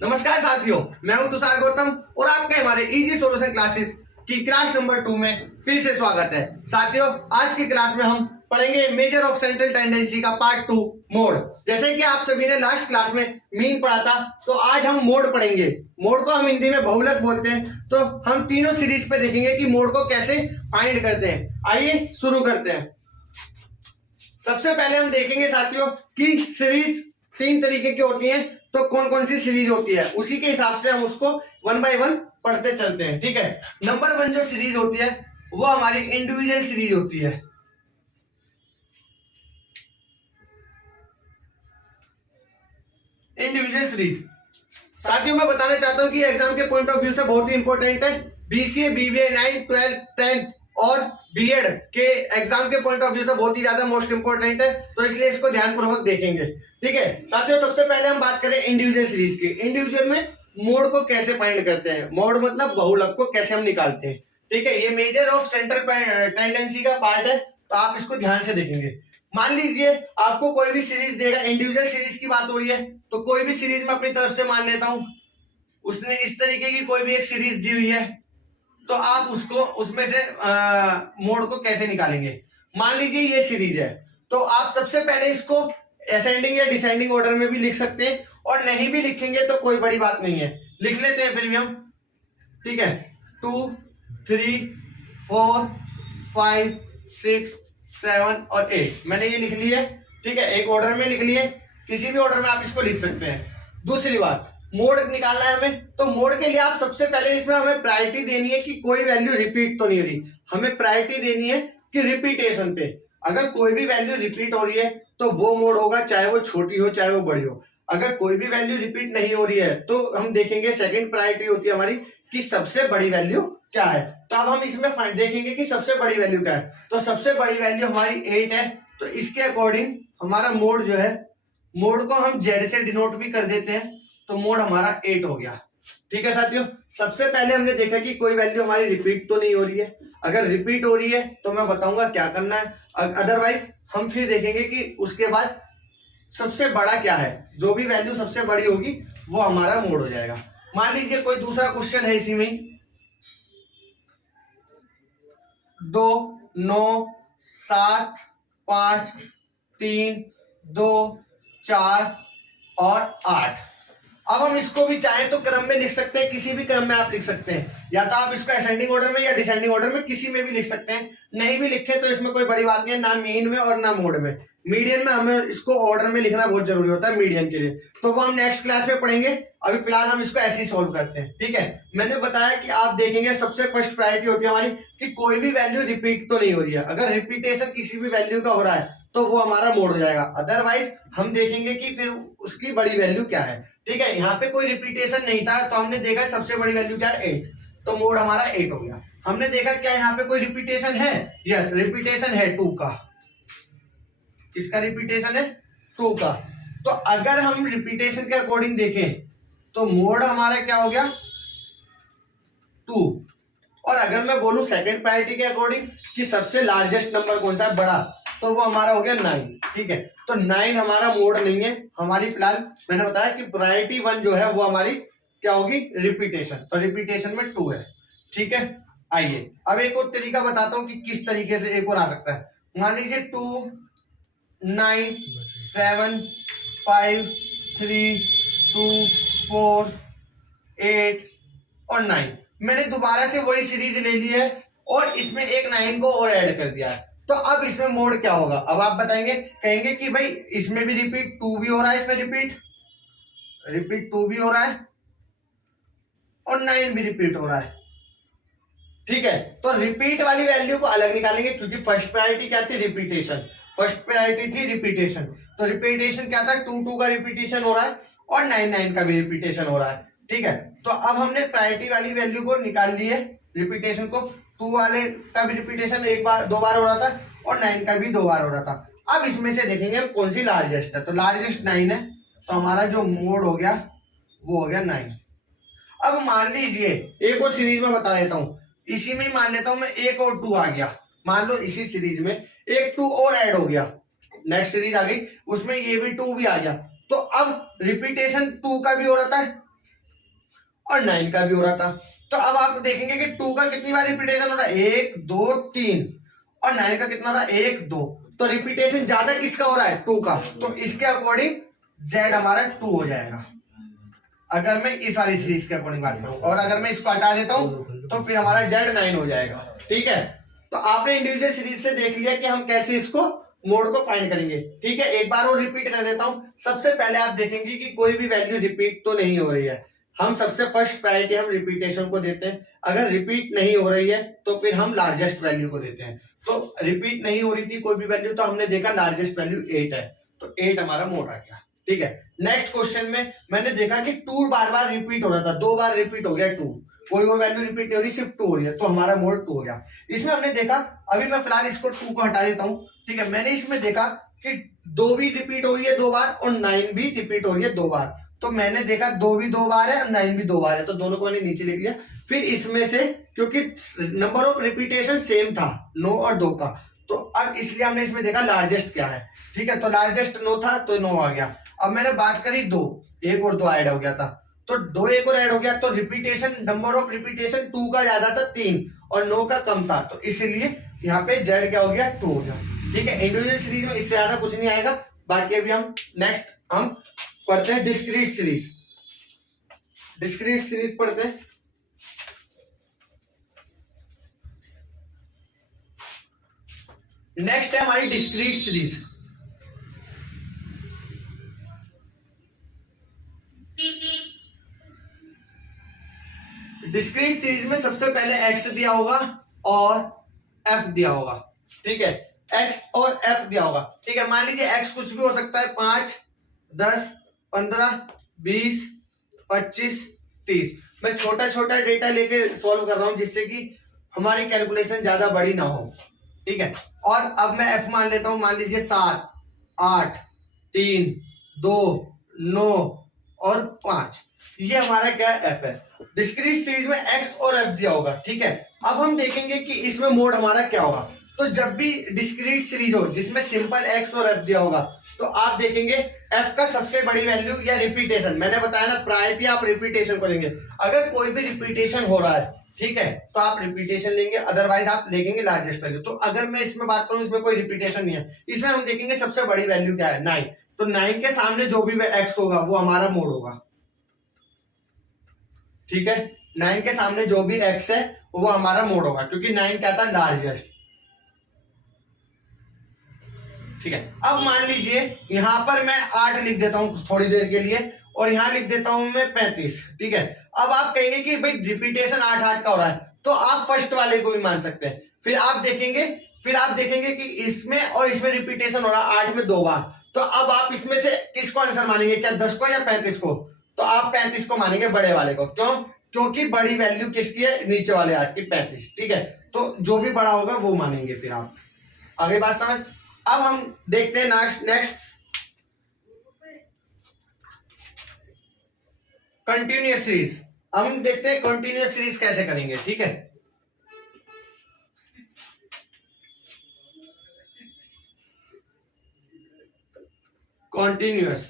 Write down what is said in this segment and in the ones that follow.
नमस्कार साथियों, मैं हूं तुषार गौतम और आपके हमारे इजी सॉल्यूशन क्लासेस की क्लास नंबर 2 में फिर से स्वागत है। साथियों, आज की क्लास में हम पढ़ेंगे मेजर ऑफ सेंट्रल टेंडेंसी का पार्ट 2 मोड। जैसे कि आप सभी ने लास्ट क्लास में मीन पढ़ा था, तो आज हम मोड पढ़ेंगे। मोड को हम हिंदी में बहुलक बोलते हैं। तो हम तीनों सीरीज पे देखेंगे कि मोड को कैसे फाइंड करते हैं। आइए शुरू करते हैं। सबसे पहले हम देखेंगे साथियों कि सीरीज तीन तरीके की होती है, तो कौन कौन सी सीरीज होती है, उसी के हिसाब से हम उसको वन बाय वन पढ़ते चलते हैं। ठीक है, नंबर 1 जो सीरीज होती है वो हमारी इंडिविजुअल सीरीज होती है। इंडिविजुअल सीरीज साथियों मैं बताना चाहता हूं कि एग्जाम के पॉइंट ऑफ व्यू से बहुत ही इंपॉर्टेंट है। BCA, BBA, 9th, 12th, 10th और बीएड के एग्जाम के पॉइंट ऑफ व्यू से बहुत ही ज्यादा मोस्ट इंपॉर्टेंट है, तो इसलिए इसको ध्यानपूर्वक देखेंगे। ठीक है साथियों, सबसे पहले हम बात करें इंडिविजुअल सीरीज की। इंडिविजुअल में मोड को कैसे फाइंड करते हैं, मोड मतलब बहुलक को कैसे हम निकालते हैं। ठीक है, ये मेजर ऑफ सेंट्रल टेंडेंसी का पार्ट है, तो आप इसको ध्यान से देखेंगे। मान लीजिए आपको कोई भी सीरीज देगा, इंडिविजुअल सीरीज की बात हो रही है, तो कोई भी सीरीज मैं अपनी तरफ से मान लेता हूं, उसने इस तरीके की कोई भी एक सीरीज दी हुई है, तो आप उसको उसमें से मोड को कैसे निकालेंगे। मान लीजिए ये सीरीज है, तो आप सबसे पहले इसको असेंडिंग या डिसेंडिंग ऑर्डर में भी लिख सकते हैं, और नहीं भी लिखेंगे तो कोई बड़ी बात नहीं है, लिख लेते हैं फिर भी हम। ठीक है, 2, 3, 4, 5, 6, 7 और 8 मैंने ये लिख ली है। ठीक है, एक ऑर्डर में लिख लिए, किसी भी ऑर्डर में आप इसको लिख सकते हैं। दूसरी बात, मोड निकालना है हमें, तो मोड के लिए आप सबसे पहले इसमें हमें प्रायोरिटी देनी है कि कोई वैल्यू रिपीट तो नहीं हो रही। हमें प्रायोरिटी देनी है कि रिपीटेशन पे, अगर कोई भी वैल्यू रिपीट हो रही है तो वो मोड होगा, चाहे वो छोटी हो चाहे वो बड़ी हो। अगर कोई भी वैल्यू रिपीट नहीं हो रही है तो हम देखेंगे, सेकंड प्रायोरिटी होती है हमारी कि सबसे बड़ी वैल्यू क्या है। तो अब हम इसमें देखेंगे कि सबसे बड़ी वैल्यू क्या है, तो सबसे बड़ी वैल्यू हमारी 8 है, तो इसके अकॉर्डिंग हमारा मोड जो है, मोड को हम जेड से डिनोट भी कर देते हैं, तो मोड हमारा 8 हो गया। ठीक है साथियों, सबसे पहले हमने देखा कि कोई वैल्यू हमारी रिपीट तो नहीं हो रही है। अगर रिपीट हो रही है तो मैं बताऊंगा क्या करना है, अदरवाइज हम फिर देखेंगे कि उसके बाद सबसे बड़ा क्या है। जो भी वैल्यू सबसे बड़ी होगी वो हमारा मोड हो जाएगा। मान लीजिए कोई दूसरा क्वेश्चन है इसी में, 2, 9, 7, 5, 3, 2, 4 और 8। अब हम इसको भी चाहें तो क्रम में लिख सकते हैं, किसी भी क्रम में आप लिख सकते हैं, या तो आप इसको असेंडिंग ऑर्डर में या डिसेंडिंग ऑर्डर में किसी में भी लिख सकते हैं। नहीं भी लिखे तो इसमें कोई बड़ी बात नहीं है, ना मीन में और ना मोड में। मीडियन में हमें इसको ऑर्डर में लिखना बहुत जरूरी होता है मीडियन के लिए, तो वो हम नेक्स्ट क्लास में पढ़ेंगे। अभी फिलहाल हम इसको ऐसे ही सोल्व करते हैं। ठीक है, मैंने बताया कि आप देखेंगे सबसे फर्स्ट प्रायोरिटी होती है हमारी कि कोई भी वैल्यू रिपीट तो नहीं हो रही है। अगर रिपीटेशन किसी भी वैल्यू का हो रहा है तो वो हमारा मोड हो जाएगा, अदरवाइज हम देखेंगे कि फिर उसकी बड़ी वैल्यू क्या है। ठीक है, यहाँ पे कोई रिपीटेशन नहीं था, तो हमने देखा सबसे बड़ी वैल्यू क्या है, 8, तो मोड हमारा 8 हो गया। हमने देखा क्या यहाँ पे कोई रिपीटेशन है, यस रिपीटेशन है 2 का। किसका रिपीटेशन है, 2 का। तो अगर हम रिपीटेशन के अकॉर्डिंग देखें तो मोड हमारा क्या हो गया, 2। और अगर मैं बोलूं सेकंड प्रायोरिटी के अकॉर्डिंग कि सबसे लार्जेस्ट नंबर कौन सा है, बड़ा, तो वो हमारा हो गया 9। ठीक है, तो 9 हमारा मोड नहीं है हमारी। फिलहाल मैंने बताया कि प्रायोरिटी 1 जो है वो हमारी क्या होगी, रिपीटेशन, तो रिपीटेशन में 2 है। ठीक है, आइए अब एक और तरीका बताता हूं कि किस तरीके से एक और आ सकता है। मान लीजिए 2, 9, 7, 5, 3, 2, 4, 8 और 9। मैंने दोबारा से वही सीरीज ले ली है और इसमें एक 9 को और ऐड कर दिया है, तो अब इसमें मोड क्या होगा। अब आप बताएंगे, कहेंगे कि भाई इसमें भी रिपीट 2 भी हो रहा है, इसमें रिपीट 2 भी हो रहा है और 9 भी रिपीट हो रहा है। ठीक है, तो रिपीट वाली वैल्यू को अलग निकालेंगे, क्योंकि फर्स्ट प्रायोरिटी क्या थी, रिपीटेशन। फर्स्ट प्रायोरिटी थी रिपीटेशन, तो रिपीटेशन क्या था, 2 का रिपीटेशन हो रहा है और 9 का भी रिपीटेशन हो रहा है। ठीक है, तो अब हमने प्रायोरिटी वाली वैल्यू को निकाल ली है, रिपीटेशन को। 2 वाले का भी रिपीटेशन 2 बार हो रहा था और 9 का भी 2 बार हो रहा था। अब इसमें से देखेंगे हम कौन सी लार्जेस्ट है, तो लार्जेस्ट 9 है, तो हमारा जो मोड हो गया वो हो गया 9। अब मान लीजिए एक और सीरीज में बता देता हूं, इसी में ही मान लेता हूं मैं 1 और 2 आ गया। मान लो इसी सीरीज में 1, 2 और ऐड हो गया, नेक्स्ट सीरीज आ गई, उसमें ये भी 2 भी आ गया, तो अब रिपीटेशन 2 का भी हो रहा था और 9 का भी हो रहा था। तो अब आप देखेंगे कि 2 का कितनी बार रिपीटेशन हो रहा है, 1 2 3, और 9 का कितना हो रहा है, 1 2। तो रिपीटेशन ज्यादा किसका हो रहा है, 2 का। तो इसके अकॉर्डिंग Z हमारा 2 हो जाएगा, अगर मैं इस वाली सीरीज के अकॉर्डिंग बात करूं। और अगर मैं इसको हटा देता हूं तो फिर हमारा Z 9 हो जाएगा। ठीक है, तो आपने इंडिविजुअल सीरीज से देख लिया कि हम कैसे इसको मोड को फाइंड करेंगे। ठीक है, एक बार और रिपीट कर देता हूं। सबसे पहले आप देखेंगे कि कोई भी वैल्यू रिपीट तो नहीं हो रही है। हम सबसे फर्स्ट प्रायोरिटी हम रिपीटेशन को देते हैं। अगर रिपीट नहीं हो रही है तो फिर हम लार्जेस्ट वैल्यू को देते हैं। तो रिपीट नहीं हो रही थी कोई भी वैल्यू, तो हमने देखा लार्जेस्ट वैल्यू 8 है, तो 8 हमारा मोड आ गया। ठीक है, नेक्स्ट क्वेश्चन में मैंने देखा कि 2 बार बार रिपीट हो रहा था, 2 बार रिपीट हो गया 2, कोई और वैल्यू रिपीट नहीं हो रही, सिर्फ 2 हो रही है, तो हमारा मोड 2 हो गया। इसमें हमने देखा, अभी मैं फिलहाल इसको 2 को हटा देता हूं। ठीक है, मैंने इसमें देखा कि 2 भी रिपीट हो रही है 2 बार और 9 भी रिपीट हो रही है 2 बार। तो मैंने देखा 2 भी 2 बार है और 9 भी 2 बार है, तो दोनों को मैंने नीचे लिख लिया। फिर इसमें से क्योंकि नंबर ऑफ रिपीटेशन सेम था 9 और 2 का, तो अब इसलिए हमने इसमें देखा लार्जेस्ट क्या है। ठीक है, तो लार्जेस्ट 9 था तो 9 आ गया। अब मैंने बात करी 2, 1 और 2 ऐड हो गया था, तो 2 1 और ऐड हो गया, तो रिपीटेशन नंबर ऑफ रिपीटेशन 2 का ज्यादा था 3 और 9 का कम था, तो इसीलिए यहाँ पे Z क्या हो गया, 2 हो गया। ठीक है, इंडिविजुअल सीरीज में इससे ज्यादा कुछ नहीं आएगा। बाकी अभी हम नेक्स्ट हम पढ़ते हैं डिस्क्रीट सीरीज। डिस्क्रीट सीरीज पढ़ते हैं। नेक्स्ट है हमारी डिस्क्रीट सीरीज। डिस्क्रीट सीरीज में सबसे पहले x दिया होगा और f दिया होगा। ठीक है, x और f दिया होगा। ठीक है, मान लीजिए x कुछ भी हो सकता है, 5 10 15 20 25 30। मैं छोटा छोटा डेटा लेके सॉल्व कर रहा हूं जिससे कि हमारी कैलकुलेशन ज्यादा बड़ी ना हो। ठीक है, और अब मैं f मान लेता हूं, मान लीजिए 7 8 3 2 9 और 5। ये हमारा क्या है, f है। डिस्क्रीट सीरीज में x और f दिया होगा। ठीक है, अब हम देखेंगे कि इसमें मोड हमारा क्या होगा। तो जब भी डिस्क्रीट सीरीज हो जिसमें सिंपल x और f दिया होगा, तो आप देखेंगे f का सबसे बड़ी वैल्यू या रिपीटेशन, मैंने बताया ना प्रायोरिटी आप रिपीटेशन को लेंगे। अगर कोई भी रिपीटेशन हो रहा है, ठीक है, तो आप रिपीटेशन लेंगे, अदरवाइज आप लेंगे लार्जेस्ट वैल्यू। तो अगर मैं इसमें बात करूं, इसमें कोई रिपीटेशन नहीं है, इसमें हम देखेंगे सबसे बड़ी वैल्यू क्या है, 9। तो 9 के सामने जो भी x होगा वो हमारा मोड होगा। ठीक है, 9 के सामने जो भी x है वो हमारा मोड होगा, क्योंकि 9 क्या था, लार्जेस्ट। ठीक है, अब मान लीजिए यहां पर मैं 8 लिख देता हूं थोड़ी देर के लिए, और यहां लिख देता हूं मैं 35। ठीक है, अब आप कहेंगे कि भाई रिपीटेशन 8 8 का हो रहा है, तो आप फर्स्ट वाले को भी मान सकते हैं। फिर आप देखेंगे कि इसमें और इसमें रिपीटेशन हो रहा है 8 में 2 बार, तो अब आप इसमें से किसको आंसर मानेंगे, क्या 10 को या 35 को? तो आप 35 को मानेंगे, बड़े वाले को। क्यों? क्योंकि बड़ी वैल्यू किसकी है, नीचे वाले 8 की, 35। ठीक है, तो जो भी बड़ा होगा वो मानेंगे। फिर आप आगे बात समझ। अब हम देखते हैं नेक्स्ट कंटिन्यूअस सीरीज। हम देखते हैं कंटिन्यूअस सीरीज कैसे करेंगे। ठीक है, कंटिन्यूअस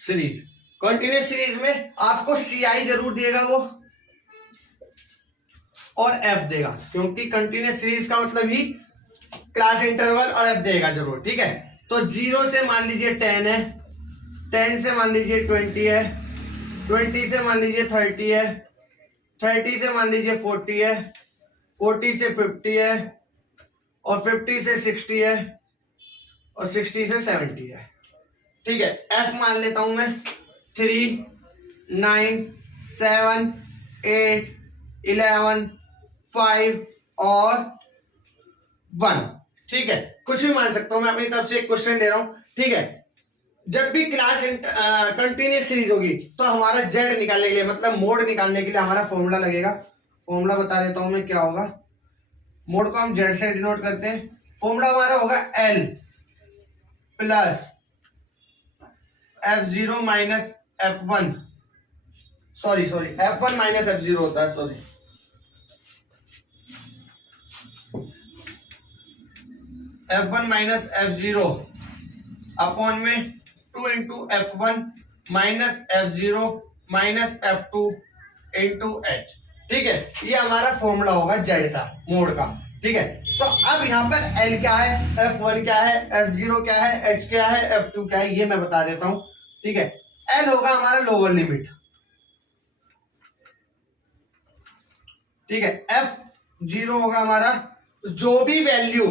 सीरीज। कंटिन्यूअस सीरीज में आपको CI जरूर देगा वो, और F देगा, क्योंकि कंटिन्यूअस सीरीज का मतलब ही क्लास इंटरवल, और F देगा जरूर। ठीक है, तो 0 से मान लीजिए 10 है, 10 से मान लीजिए 20 है, 20 से मान लीजिए 30 है, 30 से मान लीजिए 40 है, 40 से 50 है, और 50 से 60 है, और 60 से 70 है। ठीक है, F मान लेता हूं मैं 3 9 7 8 11 5 और 1। ठीक है, कुछ भी मान सकता हूं, मैं अपनी तरफ से एक क्वेश्चन ले रहा हूं। ठीक है, जब भी क्लास कंटिन्यूअस सीरीज होगी तो हमारा Z निकालने के लिए, मतलब मोड निकालने के लिए हमारा फॉर्मूला लगेगा। फॉर्मूला बता देता हूं मैं क्या होगा। मोड को हम Z से डिनोट करते हैं। फॉर्मूला हमारा होगा L plus F0 minus F1, sorry F1 minus F0 होता है, sorry F1 minus F0 upon में 2 into F1 minus F0 minus F2 into H. ठीक है, ये हमारा फॉर्मूला होगा जेड का, मोड का। ठीक है, तो अब यहाँ पर L क्या है, F1 क्या है, F0 क्या है, H क्या है, F2 क्या है, ये मैं बता देता हूं। ठीक है, L होगा हमारा लोअर लिमिट। ठीक है, F0 होगा हमारा जो भी वैल्यू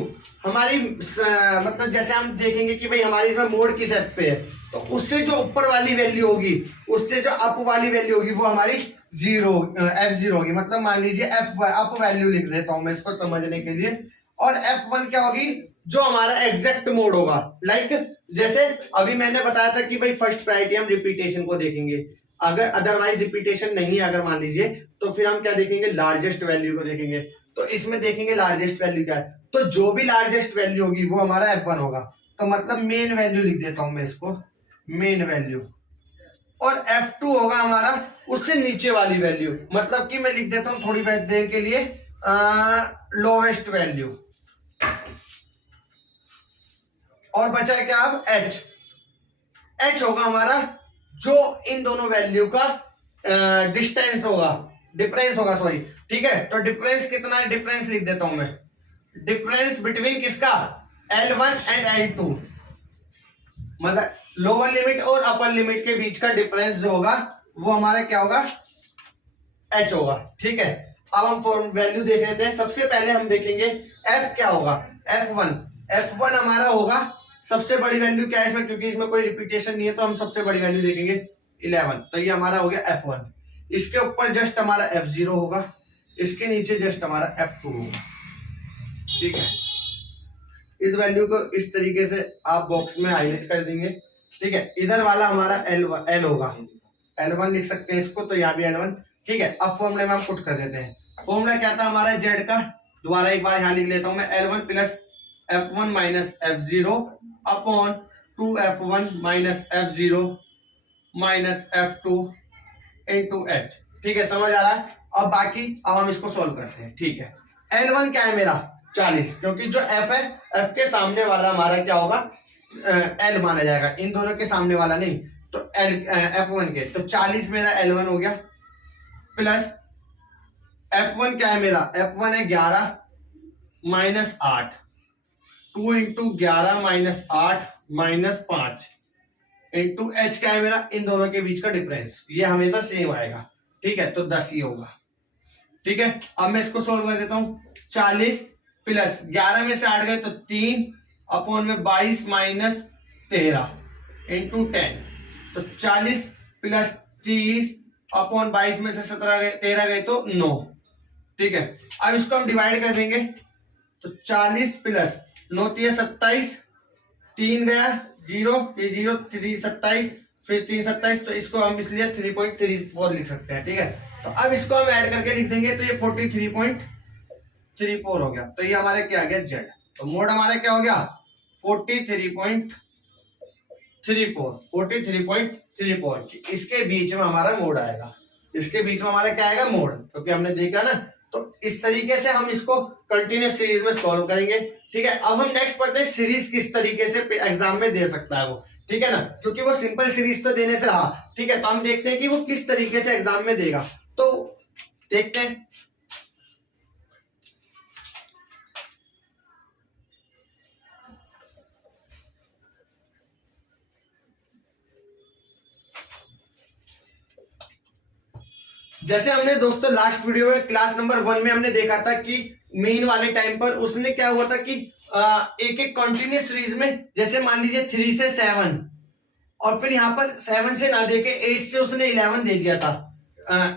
हमारी मतलब जैसे हम देखेंगे कि भाई हमारी इसमें मोड किस एफ पे है, तो उससे जो ऊपर वाली वैल्यू होगी, उससे जो अप वाली वैल्यू होगी वो हमारी F0 होगी। मतलब मान लीजिए अप वैल्यू लिख देता हूं मैं इसको समझने के लिए। और F1 क्या होगी, जो हमारा एग्जैक्ट मोड होगा। लाइक जैसे अभी मैंने बताया था कि भाई फर्स्ट प्रायोरिटी हम रिपीटेशन को देखेंगे, अगर अदरवाइज रिपीटेशन नहीं है अगर मान लीजिए, तो फिर हम क्या देखेंगे, लार्जेस्ट वैल्यू को देखेंगे। तो इसमें देखेंगे लार्जेस्ट वैल्यू क्या है, तो जो भी लार्जेस्ट वैल्यू होगी वो हमारा F1 होगा। तो मतलब मेन वैल्यू लिख देता हूं मैं इसको, मेन वैल्यू। और F2 होगा हमारा उससे नीचे वाली वैल्यू, मतलब कि मैं लिख देता हूं थोड़ी देर के लिए लोवेस्ट वैल्यू। और बचा है क्या अब H होगा हमारा जो इन दोनों वैल्यू का डिस्टेंस होगा, डिफरेंस होगा, सॉरी। ठीक है, तो डिफरेंस कितना है, डिफरेंस लिख देता हूं मैं, डिफरेंस बिटवीन किसका, L1 एंड L2, मतलब लोअर लिमिट और अपर लिमिट के बीच का डिफरेंस जो होगा वो हमारा क्या होगा, H होगा। ठीक है, अब हम फॉर्म वैल्यू देख लेते हैं। सबसे पहले हम देखेंगे F क्या होगा, F1 हमारा होगा सबसे बड़ी वैल्यू क्या है इसमें, क्योंकि इसमें कोई रिपीटेशन नहीं है तो हम सबसे बड़ी वैल्यू देखेंगे 11। तो ये हमारा हो गया F1। इसके ऊपर जस्ट हमारा F0 होगा, इसके नीचे जस्ट हमारा F2 होगा। ठीक है, इस वैल्यू को इस तरीके से आप बॉक्स में हाईलाइट कर देंगे। ठीक है, इधर वाला हमारा L होगा, L1 लिख सकते हैं इसको, तो यहाँ भी L1। ठीक है, अब फॉर्मूले में हम पुट कर देते हैं। फॉर्मूला क्या था हमारा जेड का, दोबारा एक बार यहाँ लिख लेता हूं मैं, L1 plus F1 minus F0 upon 2F1 minus F0 minus F2 into H। ठीक है, समझ आ रहा है। अब बाकी अब हम इसको सॉल्व करते हैं। ठीक है, L1 क्या है मेरा 40, क्योंकि जो F है, F के सामने वाला हमारा क्या होगा, L माना जाएगा, इन दोनों के सामने वाला नहीं, तो F1 के, तो 40 मेरा L1 हो गया, प्लस F1 क्या है मेरा, F1 है 11 minus 8, 2 into 11 minus 8 minus 5 into H क्या है मेरा, इन दोनों के बीच का डिफरेंस, ये हमेशा सेम आएगा। ठीक है, तो 10 ही होगा। ठीक है, अब मैं इसको सोल्व कर देता हूं। 40 प्लस 11 में से 8 गए तो 3 अपॉन में 22 माइनस 13 इंटू 10, तो 40 प्लस 30 अपॉन 22 में से 13 गए तो 9। ठीक है, अब इसको हम डिवाइड कर देंगे, तो 40 प्लस 9 27, 3 गया 0, फिर 0 3 27, फिर 3 27, तो इसको हम इसलिए 3.34 लिख सकते हैं। ठीक है, तो अब इसको हम ऐड करके लिख देंगे, तो ये 43.34 हो गया। तो ये हमारा क्या आ गया जेड, तो मोड हमारा क्या हो गया 43.34, इसके बीच में हमारा मोड आएगा, इसके बीच में हमारा क्या आएगा मोड, क्योंकि हमने देखा ना। तो इस तरीके से हम इसको कंटिन्यूस सीरीज में सॉल्व करेंगे। ठीक है, अब हम नेक्स्ट पढ़ते हैं सीरीज किस तरीके से एग्जाम में दे सकता है वो। ठीक है ना, क्योंकि वो सिंपल सीरीज तो देने से रहा। ठीक है, तो हम देखते हैं कि वो किस तरीके से एग्जाम में देगा, तो देखते हैं। जैसे हमने दोस्तों लास्ट वीडियो में क्लास नंबर 1 में हमने देखा था कि मेन वाले टाइम पर उसने क्या हुआ था कि एक एक कंटिन्यूस सीरीज में, जैसे मान लीजिए 3 से 7 और फिर यहाँ पर 7 से ना देके 8 से उसने 11 दे दिया था,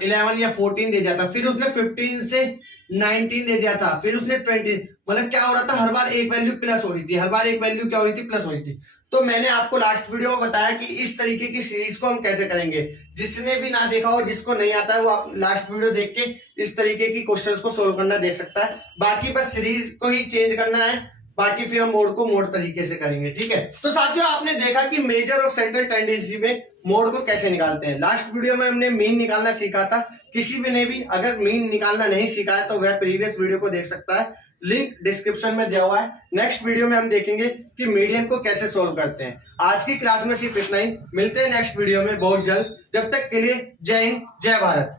11 या 14 दे दिया था, फिर उसने 15 से 19 दे दिया था, फिर उसने 20, मतलब क्या हो रहा था, हर बार एक वैल्यू प्लस हो रही थी, हर बार एक वैल्यू क्या हो रही थी, प्लस हो रही थी। तो मैंने आपको लास्ट वीडियो में बताया कि इस तरीके की सीरीज को हम कैसे करेंगे। जिसने भी ना देखा हो, जिसको नहीं आता है, वो आप लास्ट वीडियो देख के इस तरीके की क्वेश्चंस को सोल्व करना देख सकता है। बाकी बस सीरीज को ही चेंज करना है, बाकी फिर हम मोड को मोड तरीके से करेंगे। ठीक है, तो साथियों आपने देखा कि मेजर और सेंट्रल टेंडेंसी में मोड को कैसे निकालते हैं। लास्ट वीडियो में हमने मीन निकालना सीखा था। किसी भी ने भी अगर मीन निकालना नहीं सीखा है तो वह प्रीवियस वीडियो को देख सकता है। लिंक डिस्क्रिप्शन में दिया हुआ है। नेक्स्ट वीडियो में हम देखेंगे कि मीडियन को कैसे सोल्व करते हैं। आज की क्लास में सिर्फ इतना ही, मिलते हैं नेक्स्ट वीडियो में बहुत जल्द। जब तक के लिए जय हिंद, जय भारत।